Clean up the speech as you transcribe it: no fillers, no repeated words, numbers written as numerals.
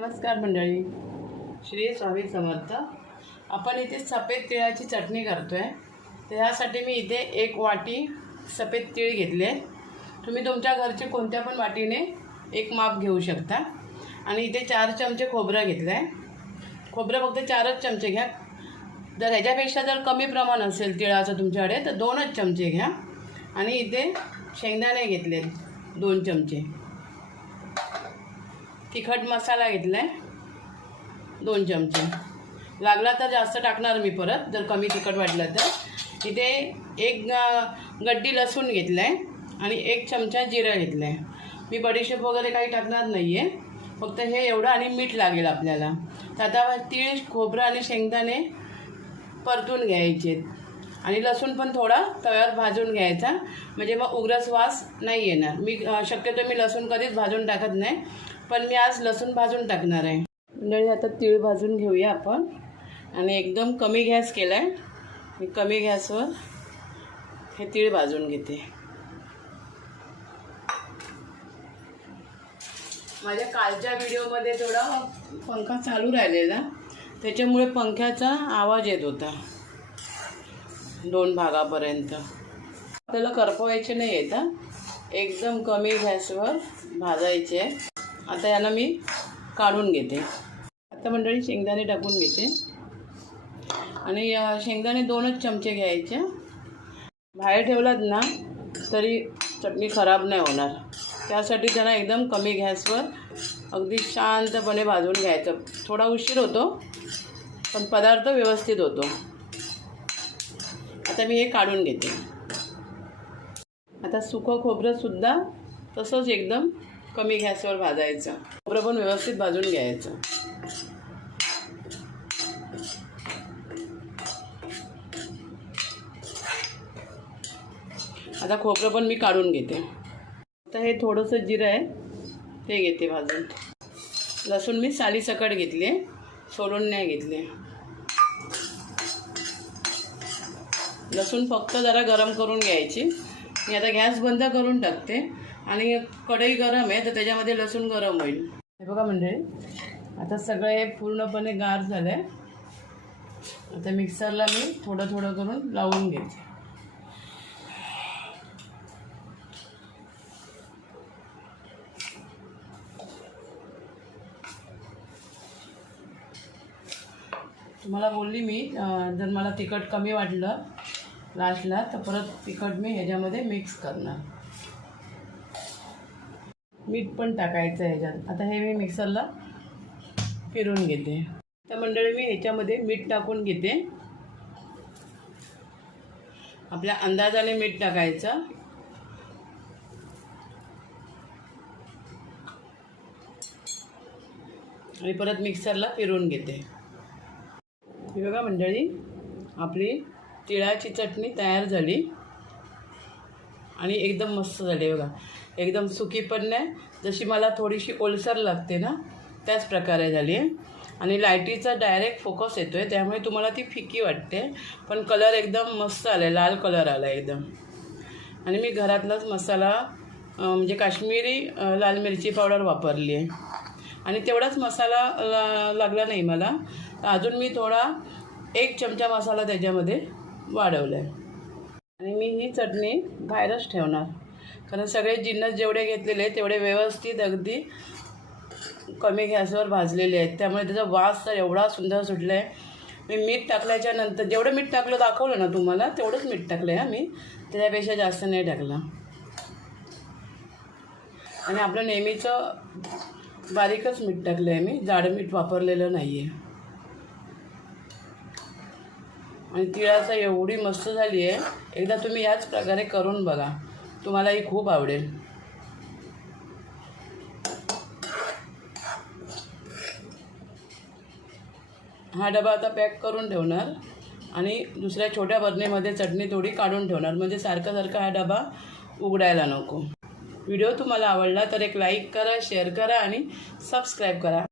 नमस्कार मंडळी, श्री स्वामी समर्थ। आपण इथे सफेद तिळाची चटणी करतोय। तर यासाठी मी इथे 1 वाटी सफेद तीळ घेतले। तुम्ही तुमच्या घरचे कोणत्या पण वाटीने एक माप घेऊ शकता। आणि इथे 4 चमचे खोबरं घेतलं आहे। खोबरं फक्त 4च चमचे घ्या। जर ह्याच्यापेक्षा जर कमी प्रमाण असेल तिळाचं तुमच्याकडे तर 2च चमचे घ्या। आणि इथे शेंगदाणे घेतले 2 चमचे। तिखट मसाला घेतला आहे 2 चमचे। लागला तर जास्त टाकणार मी परत, जर कमी तिखट वाटलं तर। इथे 1 गड्डी लसूण घेतला आहे आणि 1 चमचा जिरा घेतला आहे। मी बडीशेप वगैरे काही टाकणार नाही आहे, फक्त हे एवढं आणि मीठ लागेल आपल्याला। तर आता तीळ, खोबरं आणि शेंगदाणे परतून घ्यायचे आणि लसूण पण थोडा तव्यावर भाजून घ्यायचा, म्हणजे मग उग्रस वास नाही येणार। मी शक्यतो लसूण कधीच भाजून टाकत नाही, पण मी आज लसूण भाजून टाकणार आहे। म्हणजे आता तीळ भाजून घेऊया आपण। आणि एकदम कमी गॅस केला आहे मी, कमी गॅसवर हे तीळ भाजून घेते। माझ्या कालच्या व्हिडिओमध्ये थोडा पंखा चालू राहिलेला, त्याच्यामुळे पंख्याचा आवाज येत होता 2 भागापर्यंत। त्याला करपवायचे नाही येतं, एकदम कमी गॅसवर भाजायचे। आता याला मी काढून घेते। आता मंडळी शेंगदाणे टाकून घेते आणि शेंगदाणे 2च चमचे घ्यायचे। बाहेर ठेवलात ना तरी चटणी खराब नाही होणार, त्यासाठी त्यांना एकदम कमी गॅसवर अगदी शांतपणे भाजून घ्यायचं। थोडा उशीर होतो पण पदार्थ व्यवस्थित होतो। आता मी हे काढून घेते। आता सुकं खोबरंसुद्धा तसंच एकदम कमी गॅसवर भाजायचं। खोबरं पण व्यवस्थित भाजून घ्यायचं। आता खोबरं पण मी काढून घेते। आता हे थोडंसं जिरं आहे ते घेते भाजून। लसूण मी सालीसकट घेतले, सोलून नाही घेतले। लसूण फक्त जरा गरम करून घ्यायची। मी आता गॅस बंद करून टाकते आणि कढई गरम आहे तर त्याच्यामध्ये लसूण गरम होईल। हे बघा मंडळी, आता सगळं हे पूर्णपणे गार झालं आहे। आता मिक्सरला मी थोडं थोडं करून लावून घेते। तुम्हाला बोलली मी, जर मला तिखट कमी वाटलं लास्टला तर परत तिखट मी ह्याच्यामध्ये मिक्स करणार। मीठ पण टाकायचं ह्याच्यात। आता हे मी मिक्सरला फिरून घेते। तर मंडळी मी ह्याच्यामध्ये मीठ टाकून घेते। आपल्या अंदाजाने मीठ टाकायचं। आणि परत मिक्सरला फिरून घेते। हे बघा मंडळी, आपली तिळाची चटणी तयार झाली आणि एकदम मस्त झाली। बघा, एकदम सुकी पण नाही, जशी मला थोडीशी ओलसर लागते ना त्याच प्रकारे झाली आहे। आणि लाईटीचा डायरेक्ट फोकस येतो आहे, त्यामुळे तुम्हाला ती फिकी वाटते, पण कलर एकदम मस्त आला आहे, लाल कलर आला आहे एकदम। आणि मी घरातलाच मसाला म्हणजे काश्मीरी लाल मिरची पावडर वापरली आहे। आणि तेवढाच मसाला लागला नाही मला, तर अजून मी थोडा 1 चमचा मसाला त्याच्यामध्ये वाढवला आहे। आणि मी ही चटणी बाहेरच ठेवणार, कारण सगळे जिन्नस जेवढे घेतलेले तेवढे व्यवस्थित अगदी कमी गॅसवर भाजलेले आहेत, त्यामुळे त्याचा वास तर एवढा सुंदर सुटला आहे। मी मीठ टाकल्याच्या नंतर जेवढं मीठ टाकलं दाखवलं ना तुम्हाला, तेवढंच मीठ टाकलं आहे मी, त्याच्यापेक्षा जास्त नाही टाकलं। आणि आपलं नेहमीचं बारीकच मीठ टाकलं आहे मी, जाड मीठ वापरलेलं नाही आहे। आणि तिळाचा एवढी मस्त झाली आहे, एकदा तुम्ही याच प्रकारे करून बघा, तुम्हालाही खूप आवडेल। हा डबा आता पॅक करून ठेवणार आणि दुसऱ्या छोट्या बरणीमध्ये चटणी थोडी काढून ठेवणार, म्हणजे सारखा सारखा हा डबा उघडायला नको। व्हिडिओ तुम्हाला आवडला तर एक लाईक करा, शेअर करा आणि सबस्क्राईब करा।